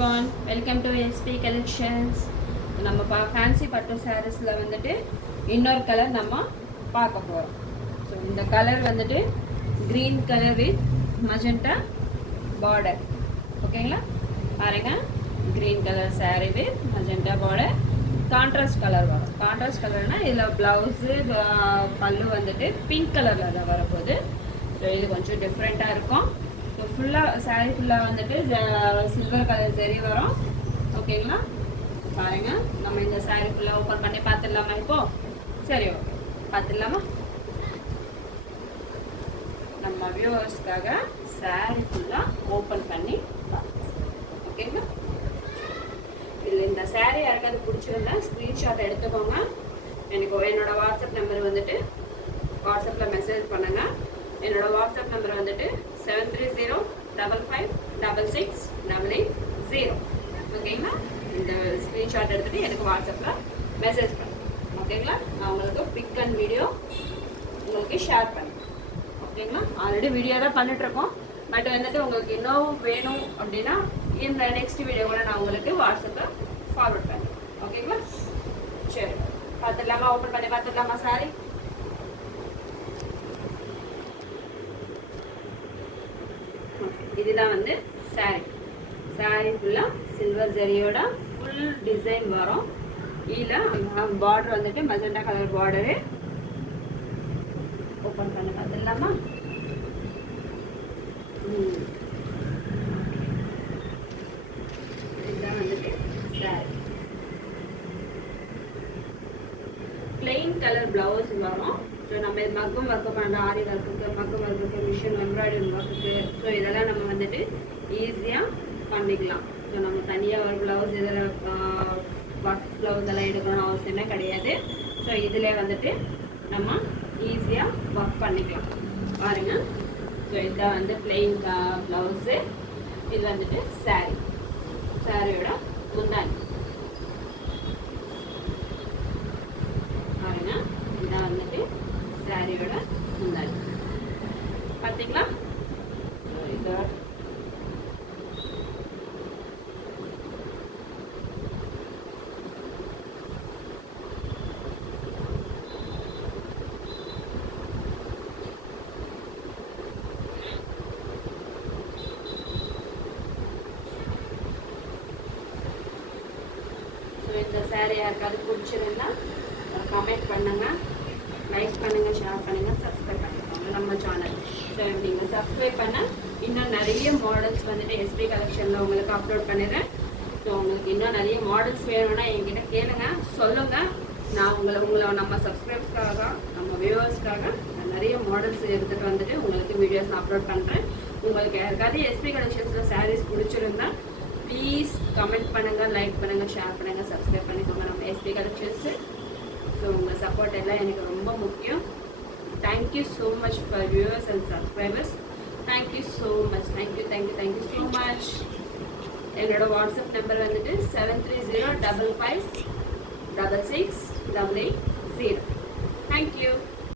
everyone, welcome to SP Collections. நம்ம fancy பட்டு சாரீஸ்ல வந்துட்டு இன்னொரு கலர் நம்ம பார்க்க போறோம். ஸோ இந்த கலர் வந்துட்டு green colour with magenta border. ஓகேங்களா? பாருங்க, green colour sari with magenta border. Contrast colour வரும். கான்ட்ராஸ்ட் கலர்னா இதில் ப்ளவுஸு பல்லு வந்துட்டு பிங்க் கலரில் தான் வரப்போகுது. ஸோ இது கொஞ்சம் டிஃப்ரெண்ட்டாக இருக்கும். ஸோ ஃபுல்லாக சாரீ ஃபுல்லாக வந்துட்டு சில்வர் கலர் சரி வரும். ஓகேங்களா? பாருங்கள், நம்ம இந்த சாரீ ஃபுல்லாக ஓப்பன் பண்ணி பார்த்துடலாமா? இப்போது சரி, ஓகே, பார்த்துடலாமா? நம்ம வியூவர்ஸ்க்காக சாரீ ஃபுல்லாக ஓப்பன் பண்ணி பார்க்கலாம். ஓகேங்களா? இல்லை, இந்த சாரீ யாருக்காவது பிடிச்சிருந்தா ஸ்க்ரீன்ஷாட் எடுத்துக்கோங்க. என்னோட வாட்ஸ்அப் நம்பர் வந்துட்டு வாட்ஸ்அப்பில் மெசேஜ் பண்ணுங்கள். என்னோட வாட்ஸ்அப் நம்பர் வந்துட்டு 7305556880. ஓகேங்களா? இந்த ஸ்க்ரீன்ஷாட் எடுத்துகிட்டு எனக்கு வாட்ஸ்அப்பில் மெசேஜ் பண்ணுங்க. ஓகேங்களா? நான் உங்களுக்கு பிக் அண்ட் வீடியோ உங்களுக்கு ஷேர் பண்ணுறேன். ஓகேங்களா? ஆல்ரெடி வீடியோ தான் பண்ணிட்டுருக்கோம். பட் வந்துட்டு உங்களுக்கு இன்னும் வேணும் அப்படின்னா இந்த நெக்ஸ்ட் வீடியோ கூட நான் உங்களுக்கு வாட்ஸ்அப்பில் ஃபார்வர்ட் பண்ணுறேன். ஓகேங்களா? சரி, பார்த்துடலாமா? ஓப்பன் பண்ணி பார்த்துடலாமா சாரி? இதுதான் வந்து சாரீ. சாரீ ஃபுல்லாக சில்வர் ஜரியோட ஃபுல் டிசைன் வரும். இதில் பார்டர் வந்துட்டு மஜெண்டா கலர் பார்டரு. ஓப்பன் பண்ணி பார்த்துடலாமா? இதுதான் வந்துட்டு சாரீ. பிளெயின் கலர் பிளவுஸ் வரும். ஸோ நம்ம இது மக்கும் ஒர்க்கு பண்ணுற ஆரி ஒர்க்குக்கு, மக்கும் ஒர்க்குக்கு, மிஷின் எம்ப்ராய்டரி ஒர்க்குக்கு, ஸோ இதெல்லாம் நம்ம வந்துட்டு ஈஸியாக பண்ணிக்கலாம். ஸோ நம்ம தனியாக ஒரு ப்ளவுஸ் இதில் ஒர்க் ப்ளவுஸ் எல்லாம் எடுக்கணும்னு அவசியமே கிடையாது. ஸோ இதில் வந்துட்டு நம்ம ஈஸியாக ஒர்க் பண்ணிக்கலாம். பாருங்க, ஸோ இதுதான் வந்து பிளெயின் ப்ளவுஸு. இது வந்துட்டு சாரீ, சாரியோட முந்தானி. பாருங்க, இதான் வந்துட்டு சாரியோட முந்தானி. பார்த்தீங்களா? இந்த சாரீ யாருக்காவது பிடிச்சிருந்தா கமெண்ட் பண்ணுங்கள், லைக் பண்ணுங்கள், ஷேர் பண்ணுங்கள், சப்ஸ்கிரைப் பண்ணிக்கோங்க நம்ம சேனல். ஸோ நீங்கள் சப்ஸ்கிரைப் பண்ண இன்னும் நிறைய மாடல்ஸ் வந்துட்டு எஸ்பி கலெக்ஷனில் உங்களுக்கு அப்லோட் பண்ணிடுறேன். ஸோ உங்களுக்கு இன்னும் நிறைய மாடல்ஸ் வேணும்னா என்கிட்ட கேளுங்க, சொல்லுங்கள். நான் உங்களை நம்ம சப்ஸ்கிரைப்ஸ்க்காக, நம்ம வியூவர்ஸ்க்காக நிறைய மாடல்ஸ் எடுத்துகிட்டு வந்துட்டு உங்களுக்கு வீடியோஸ் நான் அப்லோட் பண்ணுறேன். உங்களுக்கு யாருக்காவது எஸ்பி கலெக்ஷன்ஸில் சாரீஸ் பிடிச்சிருந்தா ப்ளீஸ் கமெண்ட் பண்ணுங்கள், லைக் பண்ணுங்கள், ஷேர் பண்ணுங்கள், சப்ஸ்கிரைப் பண்ணிக்கோங்க நம்ம எஸ்பி கலெக்ஷன்ஸு. ஸோ உங்கள் சப்போர்ட் எல்லாம் எனக்கு ரொம்ப முக்கியம். Thank you so much for viewers and subscribers. Thank you so much. Thank you so much. என்னோட வாட்ஸ்அப் நம்பர் வந்துட்டு 7305566880. தேங்க்யூ.